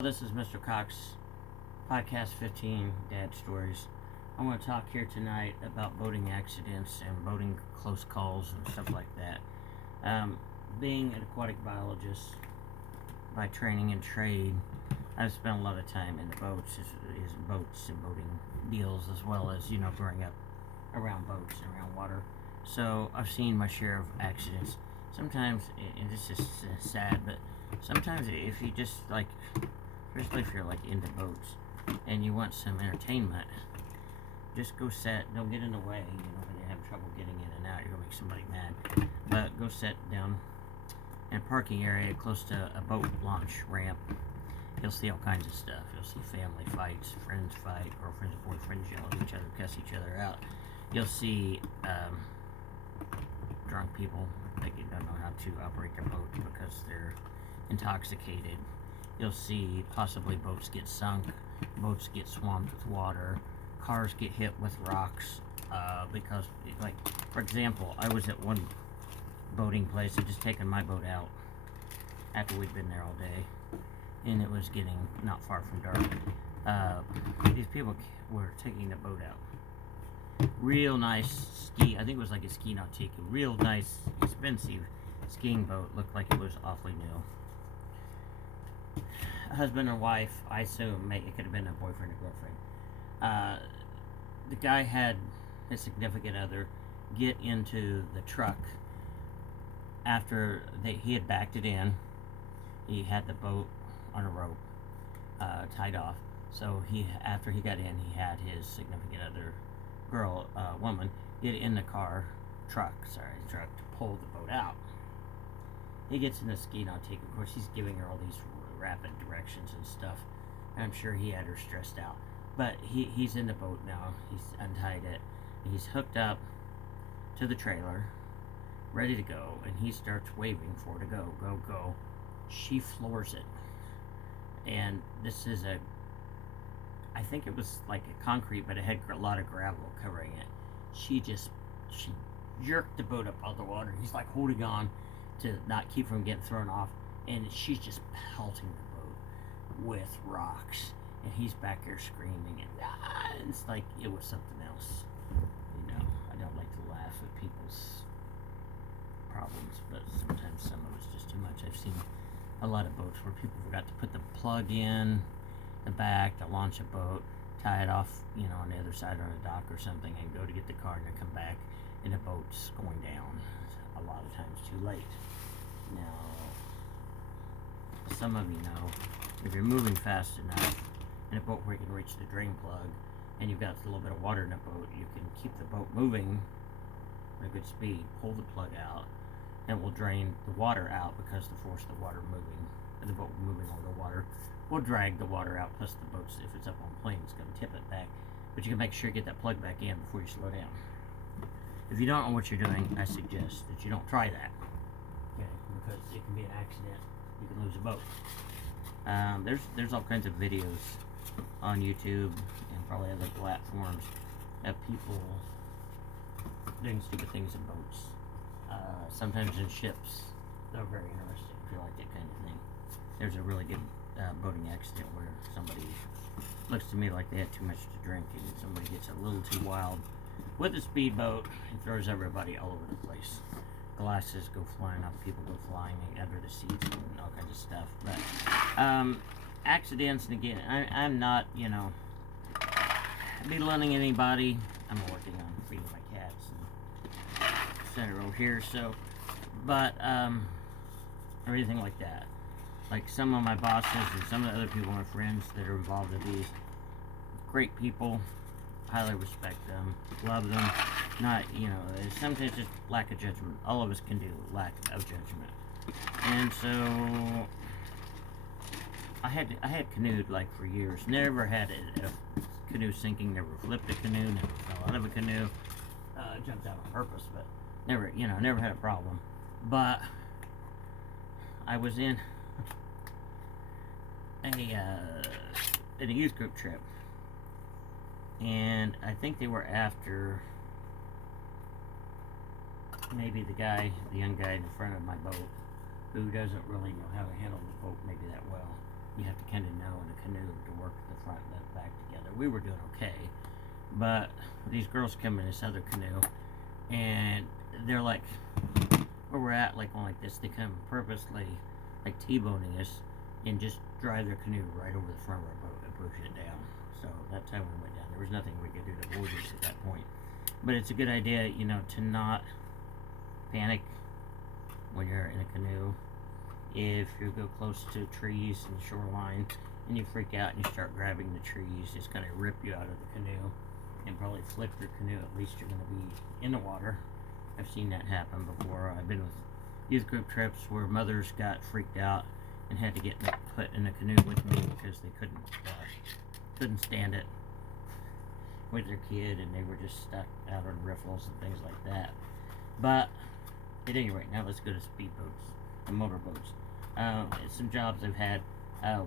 This is Mr. Cox, Podcast 15, Dad Stories. I want to talk here tonight about boating accidents and boating close calls and stuff like that. Being an aquatic biologist by training and trade, I've spent a lot of time in the boats, boats and boating deals, as well as, growing up around boats and around water. So I've seen my share of accidents. Sometimes, and this is sad, but sometimes if you just especially if you're into boats and you want some entertainment, just go sit, don't get in the way, when you have trouble getting in and out, you're gonna make somebody mad. But go sit down in a parking area close to a boat launch ramp. You'll see all kinds of stuff. You'll see family fights, friends fight, girlfriends and boyfriends yell at each other, cuss each other out. You'll see drunk people that don't know how to operate their boat because they're intoxicated. You'll see possibly boats get sunk, boats get swamped with water, cars get hit with rocks, because, for example, I was at one boating place and just taken my boat out after we'd been there all day, and it was getting not far from dark. These people were taking the boat out. Real nice ski, I think it was like a ski nautique, a real nice, expensive skiing boat, looked like it was awfully new. Husband or wife, I assume, it could have been a boyfriend or girlfriend. The guy had his significant other get into the truck after he had backed it in. He had the boat on a rope, tied off. So after he got in, he had his significant other, woman, get in the truck to pull the boat out. He gets in the ski nautique. Of course, he's giving her all these rapid directions and stuff. And I'm sure he had her stressed out. But he's in the boat now. He's untied it. He's hooked up to the trailer, ready to go, and he starts waving for her to go, go, go. She floors it. And this is I think it was like a concrete, but it had a lot of gravel covering it. She jerked the boat up out of the water. He's holding on to not keep from getting thrown off, and she's just pelting the boat with rocks, and he's back there screaming, and it's like it was something else. I don't like to laugh at people's problems, but sometimes some of it's just too much. I've seen a lot of boats where people forgot to put the plug in the back to launch a boat, tie it off, on the other side on a dock or something, and go to get the car, and then come back, and the boat's going down. A lot of times too late. Now, some of you know, if you're moving fast enough in a boat where you can reach the drain plug, and you've got a little bit of water in the boat, you can keep the boat moving at a good speed, pull the plug out, and will drain the water out because the force of the water moving, and the boat moving over the water will drag the water out, plus the boat's, if it's up on plane, it's going to tip it back. But you can make sure you get that plug back in before you slow down. If you don't know what you're doing, I suggest that you don't try that. Okay, because it can be an accident. You can lose a boat. There's all kinds of videos on YouTube and probably other platforms of people doing stupid things in boats. Sometimes in ships. They're very interesting if you like that kind of thing. There's a really good boating accident where somebody looks to me like they had too much to drink, and somebody gets a little too wild with a speedboat and throws everybody all over the place. Glasses go flying off, people go flying under the seats and all kinds of stuff. But accidents, and again, I'm not, belittling anybody. I'm working on feeding my cats and center over here, so, but or anything like that. Like some of my bosses and some of the other people, my friends that are involved in these, great people. Highly respect them, love them. Not, sometimes just lack of judgment. All of us can do lack of judgment. And so I had canoed for years. Never had a canoe sinking. Never flipped a canoe. Never fell out of a canoe. Jumped out on purpose, but never had a problem. But I was in a youth group trip. And I think they were after maybe the young guy in the front of my boat, who doesn't really know how to handle the boat maybe that well. you have to kind of know in a canoe to work the front and the back together. We were doing okay, but these girls come in this other canoe, and they're like, where we're at, like, on like this, they come purposely, like, T-boning us, and just drive their canoe right over the front of our boat and push it down. So that time we went down, there was nothing we could do to avoid this at that point. But it's a good idea, you know, to not panic when you're in a canoe. If you go close to trees and the shoreline and you freak out and you start grabbing the trees, it's going to rip you out of the canoe and probably flip your canoe. At least you're going to be in the water. I've seen that happen before. I've been with youth group trips where mothers got freaked out and had to get put in a canoe with me because they couldn't stand it with their kid, and they were just stuck out on riffles and things like that. But at any rate, now let's go to speedboats and motorboats. Some jobs I've had.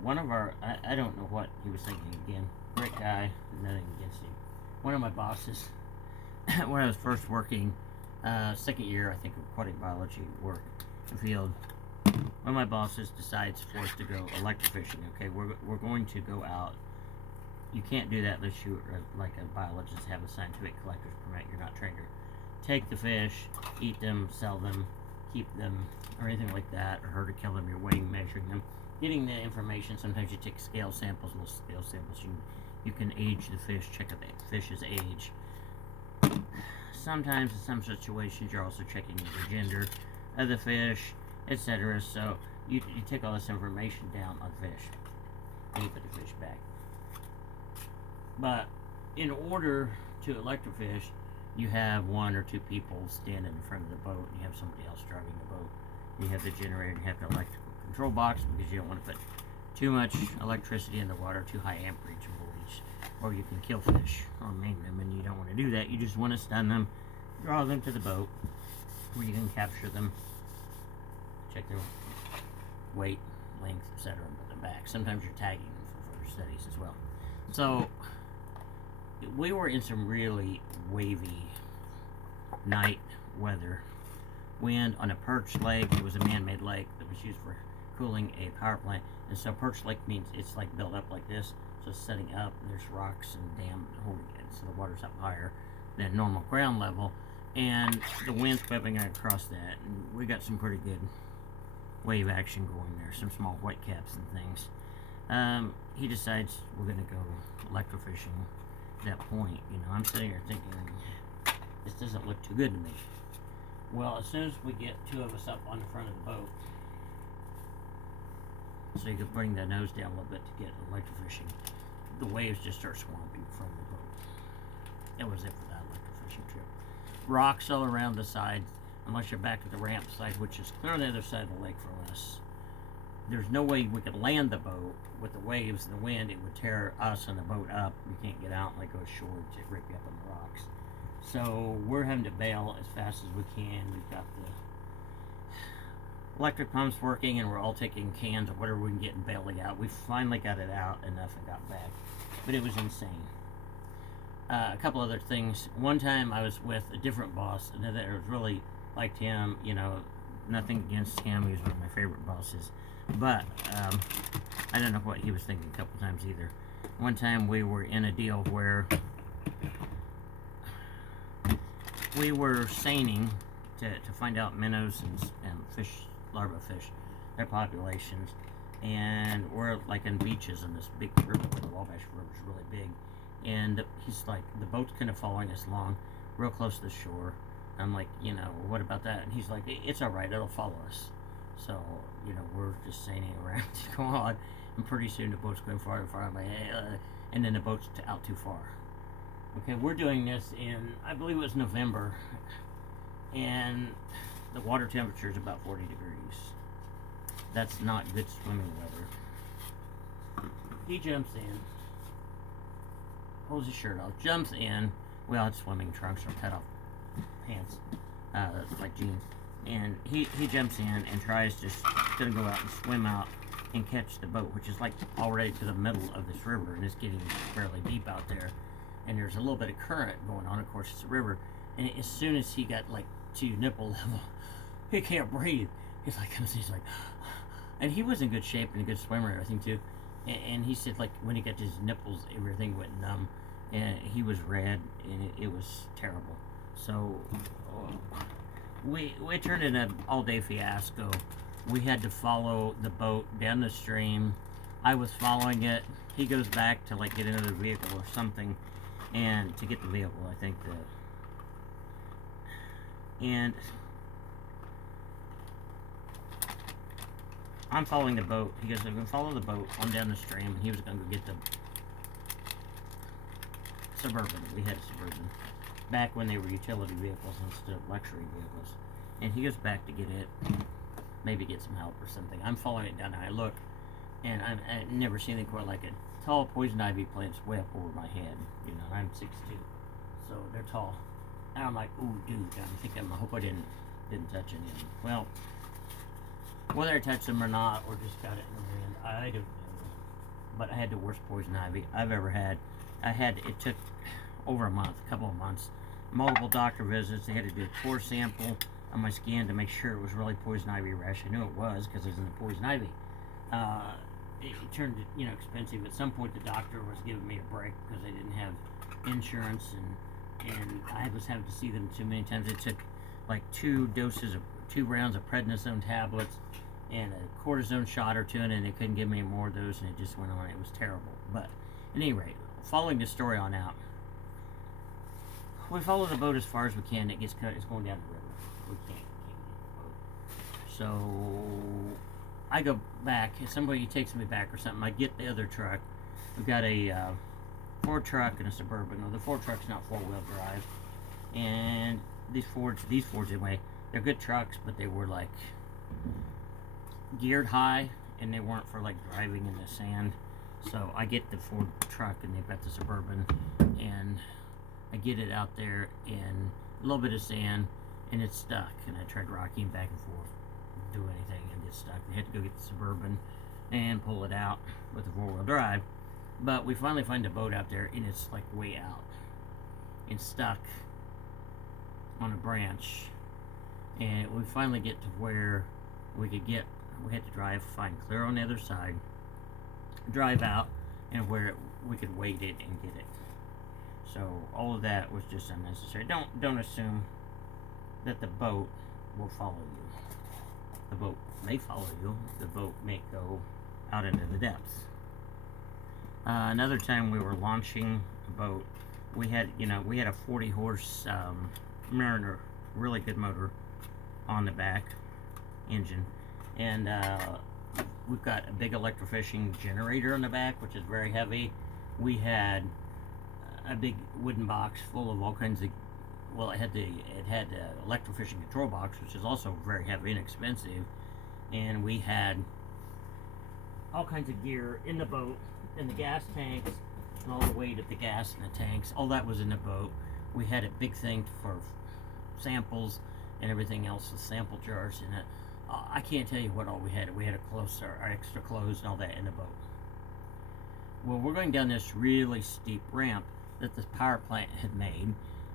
One of our, I don't know what he was thinking again. Great guy, nothing against him. One of my bosses, when I was first working, second year, I think, of aquatic biology work in the field, one of my bosses decides for us to go electrofishing. Okay, we're going to go out. You can't do that unless you, like a biologist, have a scientific collector's permit. You're not trained to take the fish, eat them, sell them, keep them, or anything like that, or hurt or kill them. You're weighing, measuring them, getting the information. Sometimes you take scale samples, little scale samples. You can age the fish, check out the fish's age. Sometimes in some situations you're also checking the gender of the fish, etc. So you take all this information down on fish and you put the fish back. But in order to electrofish, you have one or two people standing in front of the boat, and you have somebody else driving the boat. You have the generator, you have the electrical control box, because you don't want to put too much electricity in the water, too high amperage voltage, or you can kill fish or maim them, and you don't want to do that. You just want to stun them, draw them to the boat where you can capture them, check their weight, length, etc., and put them back. Sometimes you're tagging them for further studies as well. So we were in some really wavy night weather. Wind on a perch lake. It was a man-made lake that was used for cooling a power plant. And so perch lake means it's like built up like this. So it's setting up, there's rocks and dam holding it. So the water's up higher than normal ground level. And the wind's whipping across that. And we got some pretty good wave action going there. Some small whitecaps and things. He decides we're going to go electrofishing at that point. You know, I'm sitting here thinking, this doesn't look too good to me. Well, as soon as we get two of us up on the front of the boat, so you could bring the nose down a little bit to get electrofishing, the waves just start swamping from the boat. That was it for that electrofishing trip. Rocks all around the side, unless you're back at the ramp side, which is clearly the other side of the lake from us. There's no way we could land the boat with the waves and the wind. It would tear us and the boat up. You can't get out and like go ashore to rip you up on the rocks. So we're having to bail as fast as we can. We've got the electric pumps working, and we're all taking cans of whatever we can get and bailing out. We finally got it out enough and got back, but it was insane. A couple other things. One time I was with a different boss, and that was really liked him. You know, nothing against him. He was one of my favorite bosses. But I don't know what he was thinking a couple times either. One time we were in a deal where we were seining to find out minnows and fish, larva fish, their populations. And we're like in beaches in this big river where the Wabash River is really big. And he's like, the boat's kind of following us along real close to the shore. I'm like, you know, what about that? And he's like, it's all right, it'll follow us. So, you know, we're just sailing around to go on, and pretty soon the boat's going farther and farther. I'm like, and then the boat's out too far. Okay, we're doing this in, I believe it was November, and the water temperature is about 40 degrees. That's not good swimming weather. He jumps in, pulls his shirt off, jumps in. We all had swimming trunks or cut off pants, like jeans. And he jumps in and tries to gonna go out and swim out and catch the boat, which is like already to the middle of this river, and it's getting fairly deep out there. And there's a little bit of current going on. Of course, it's a river. And as soon as he got like to nipple level, he can't breathe. He's like, and he was in good shape and a good swimmer and everything too. And he said, like, when he got his nipples, everything went numb, and he was red, and it was terrible. So we turned in an all-day fiasco. We had to follow the boat down the stream. I was following it. He goes back to like get another vehicle or something, and to get the vehicle, I think and I'm following the boat. He goes, I'm going to follow the boat on down the stream, and he was going to go get the Suburban. We had a Suburban back when they were utility vehicles instead of luxury vehicles. And he goes back to get it, maybe get some help or something. I'm following it down, and I look, and I've never seen anything quite like it. Tall poison ivy plants way up over my head. You know, I'm 6'2", so they're tall. And I'm like, ooh, dude, I hope I didn't touch any of them. Well, whether I touched them or not, or just got it in the wind, I don't know. But I had the worst poison ivy I've ever had. It took over a couple of months, multiple doctor visits. They had to do a core sample on my skin to make sure it was really poison ivy rash. I knew it was because it was in the poison ivy. It turned, expensive. At some point, the doctor was giving me a break because they didn't have insurance, and I was having to see them too many times. It took like 2 rounds of prednisone tablets and a cortisone shot or 2, and then they couldn't give me any more of those, and it just went on. It was terrible. But at any rate, following the story on out, we follow the boat as far as we can. It gets cut. It's going down the river. We can't get the boat. So I go back. If somebody takes me back or something, I get the other truck. We've got a Ford truck and a Suburban. No, the Ford truck's not 4-wheel drive. And these Fords anyway, they're good trucks, but they were like geared high, and they weren't for like driving in the sand. So I get the Ford truck, and they've got the Suburban, and I get it out there in a little bit of sand, and it's stuck. And I tried rocking back and forth, do anything, and get stuck. I had to go get the Suburban and pull it out with the 4-wheel drive. But we finally find a boat out there, and it's like way out and stuck on a branch. And we finally get to where we had to find clear on the other side, drive out, and where we could wait it and get it. So all of that was just unnecessary. Don't assume that the boat will follow you. The boat may follow you. The boat may go out into the depths. Another time we were launching a boat, we had a 40-horse Mariner, really good motor on the back engine, and we've got a big electrofishing generator on the back, which is very heavy. We had a big wooden box full of all kinds of, it had the electrofishing control box, which is also very heavy and expensive, and we had all kinds of gear in the boat, in the gas tanks, and all the weight of the gas in the tanks, all that was in the boat. We had a big thing for samples and everything else, the sample jars in it. I can't tell you what all we had. We had our extra clothes and all that in the boat. Well, we're going down this really steep ramp that the power plant had made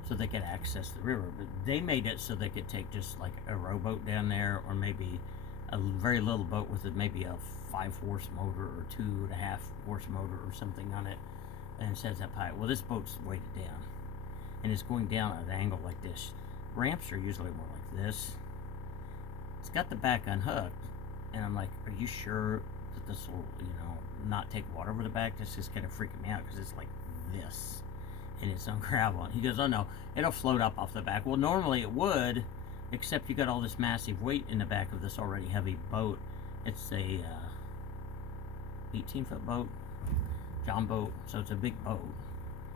so they could access the river. But they made it so they could take just like a rowboat down there, or maybe a very little boat with maybe a 5-horse motor or 2.5-horse motor or something on it, and it says that pipe. Well, this boat's weighted down, and it's going down at an angle like this. Ramps are usually more like this. It's got the back unhooked, and I'm like, are you sure that this will, not take water over the back? This is kind of freaking me out because it's like this, and it's on gravel. And he goes, oh no, it'll float up off the back. Well, normally it would, except you got all this massive weight in the back of this already heavy boat. It's a 18-foot boat, John boat, so it's a big boat.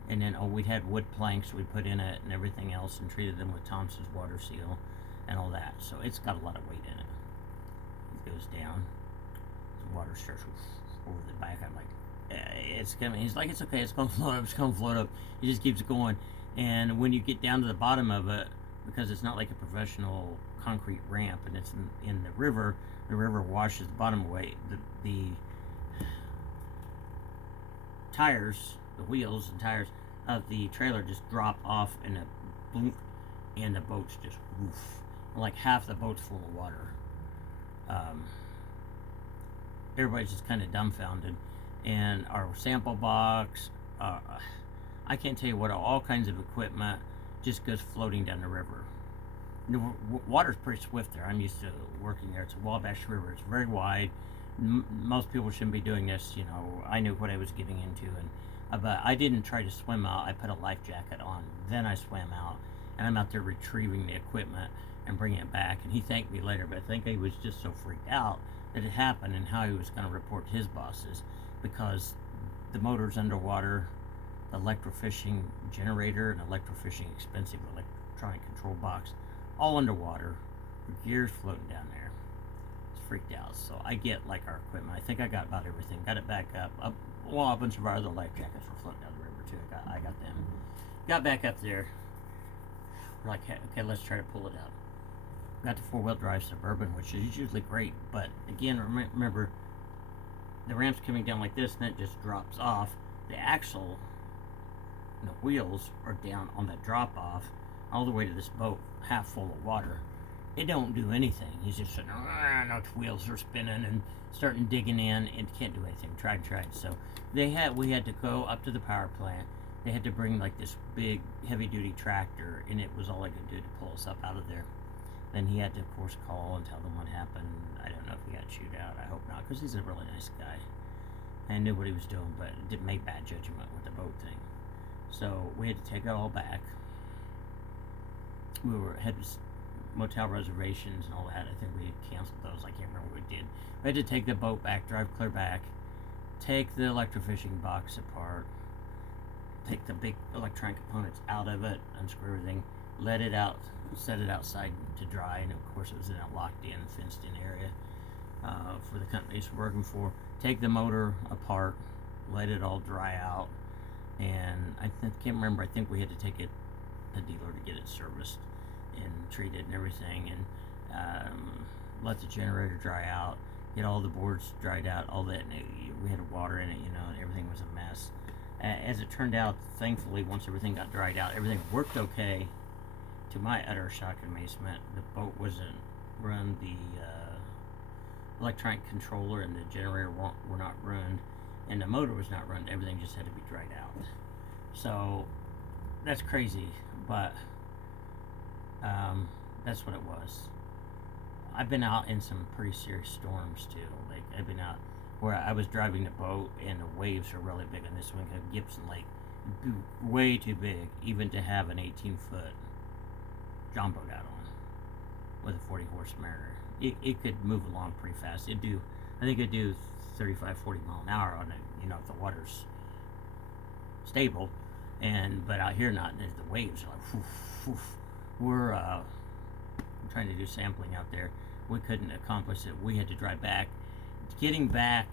And then, we had wood planks we put in it and everything else, and treated them with Thompson's water seal and all that. So it's got a lot of weight in it. It goes down. The water starts over the back. I'm like, it's coming. He's like, it's okay. It's going to float up. It's going to float up. He just keeps going. And when you get down to the bottom of it, because it's not like a professional concrete ramp, and it's in the river washes the bottom away. The tires, the wheels and tires of the trailer just drop off in a blink, and the boat's just woof. Like half the boat's full of water. Everybody's just kind of dumbfounded. and our sample box. I can't tell you what, all kinds of equipment just goes floating down the river. The water's pretty swift there. I'm used to working there. It's a Wabash River. It's very wide. Most people shouldn't be doing this. You know, I knew what I was getting into, and but I didn't try to swim out. I put a life jacket on. Then I swam out, and I'm out there retrieving the equipment and bringing it back. And he thanked me later, but I think he was just so freaked out that it happened and how he was going to report to his bosses because the motor's underwater, the electrofishing generator, and electrofishing expensive electronic control box, all underwater, with gears floating down there. It's freaked out. So I get like our equipment. I think I got about everything. Got it back up. Well, a bunch of our other life jackets were floating down the river too. I got them. Got back up there. We're like, okay, let's try to pull it out. Got the 4-wheel drive Suburban, which is usually great, but again, remember, the ramp's coming down like this, and it just drops off. The axle, the wheels are down on that drop off, all the way to this boat, half full of water. It don't do anything. He's just sitting there, and its wheels are spinning and starting digging in, and can't do anything. Tried. So we had to go up to the power plant. They had to bring like this big heavy-duty tractor, and it was all I could do to pull us up out of there. Then he had to, of course, call and tell them what happened. I don't know if he got chewed out. I hope not, because he's a really nice guy. And knew what he was doing, but didn't make bad judgment with the boat thing. So we had to take it all back. We had motel reservations and all that. I think we had canceled those. I can't remember what we did. We had to take the boat back, drive clear back, take the electrofishing box apart, take the big electronic components out of it, unscrew everything, let it out, set it outside to dry, and of course it was in a locked-in, fenced-in area for the companies we're working for. Take the motor apart, let it all dry out, and I can't remember. I think we had to take it to the dealer to get it serviced and treated and everything, and let the generator dry out, get all the boards dried out, all that. And we had water in it, you know, and everything was a mess. As it turned out, thankfully, once everything got dried out, everything worked okay. To my utter shock and amazement, the boat wasn't run, the electronic controller and the generator were not ruined, and the motor was not ruined. Everything just had to be dried out. So that's crazy, but that's what it was. I've been out in some pretty serious storms too. Like I've been out where I was driving the boat and the waves are really big on this one. Gibson Lake, way too big, even to have an 18-foot John boat out on with a 40-horse Mariner. It could move along pretty fast. I think it'd do 35, 40 mile an hour on it, you know, if the water's stable. But out here not, and the waves are like, whoof, whoof. We're trying to do sampling out there. We couldn't accomplish it. We had to drive back. Getting back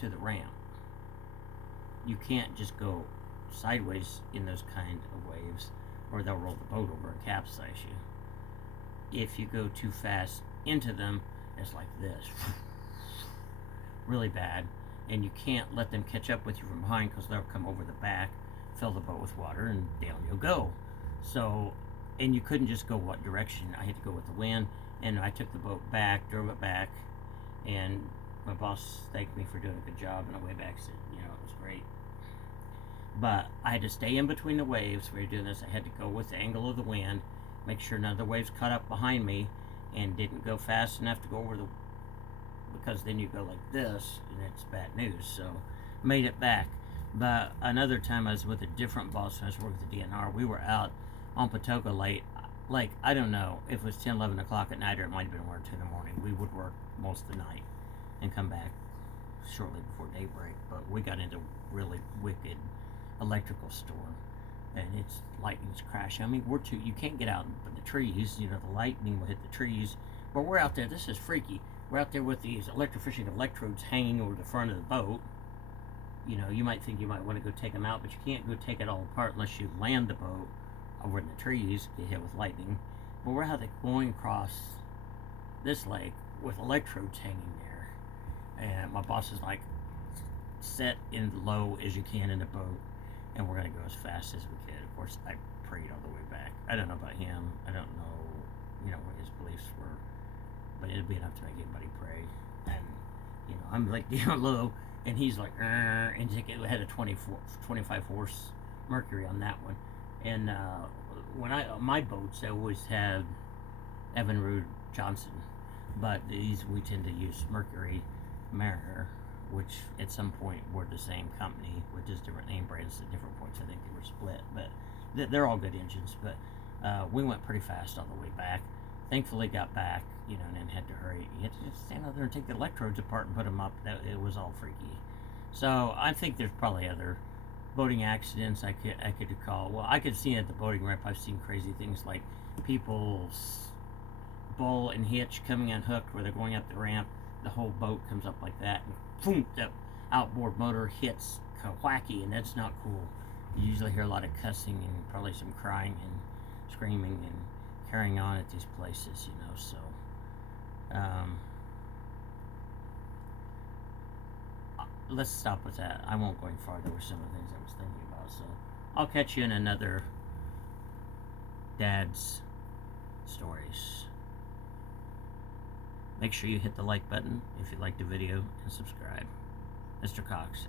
to the ramp, you can't just go sideways in those kind of waves, or they'll roll the boat over and capsize you. If you go too fast into them, it's like this. Really bad. And you can't let them catch up with you from behind, because they'll come over the back, fill the boat with water, and down you'll go. So, and you couldn't just go what direction. I had to go with the wind, and I took the boat back, drove it back, and my boss thanked me for doing a good job, and the way back said, you know, it was great. But I had to stay in between the waves. We were doing this. I had to go with the angle of the wind, make sure none of the waves caught up behind me, and didn't go fast enough to go over the, because then you go like this, and it's bad news. So, made it back. But another time I was with a different boss when I was working with the DNR. We were out on Patoka late. Like, I don't know if it was 10, 11 o'clock at night, or it might have been 1 or 2 in the morning. We would work most of the night and come back shortly before daybreak. But we got into really wicked electrical storm, and it's lightning's crashing. I mean, you can't get out in the trees. You know, the lightning will hit the trees. But we're out there. This is freaky. We're out there with these electrofishing electrodes hanging over the front of the boat. You know, you might think you might want to go take them out, but you can't go take it all apart unless you land the boat over in the trees, get hit with lightning. But we're out there going across this lake with electrodes hanging there. And my boss is like, set in low as you can in the boat, and we're going to go as fast as we can. Of course, I prayed all the way back. I don't know about him. I don't know, you know, what his beliefs were, but it'd be enough to make anybody pray. And, you know, I'm like down low, and he's like, and it had a 25 horse Mercury on that one. And when my boats, I always had Evinrude Johnson, but these we tend to use Mercury Mariner, which at some point were the same company with just different name brands at different points. I think they were split, but they're all good engines. But we went pretty fast on the way back. Thankfully, got back, and then had to hurry. You had to just stand out there and take the electrodes apart and put them up. It was all freaky. So I think there's probably other boating accidents I could recall. Well, I could see at the boating ramp. I've seen crazy things like people's bowl and hitch coming unhooked where they're going up the ramp. The whole boat comes up like that, and boom, the outboard motor hits whacky, and that's not cool. You usually hear a lot of cussing and probably some crying and screaming and carrying on at these places, so let's stop with that. I won't go any farther with some of the things I was thinking about, so I'll catch you in another Dad's Stories. Make sure you hit the like button if you liked the video and subscribe. Mr. Cox.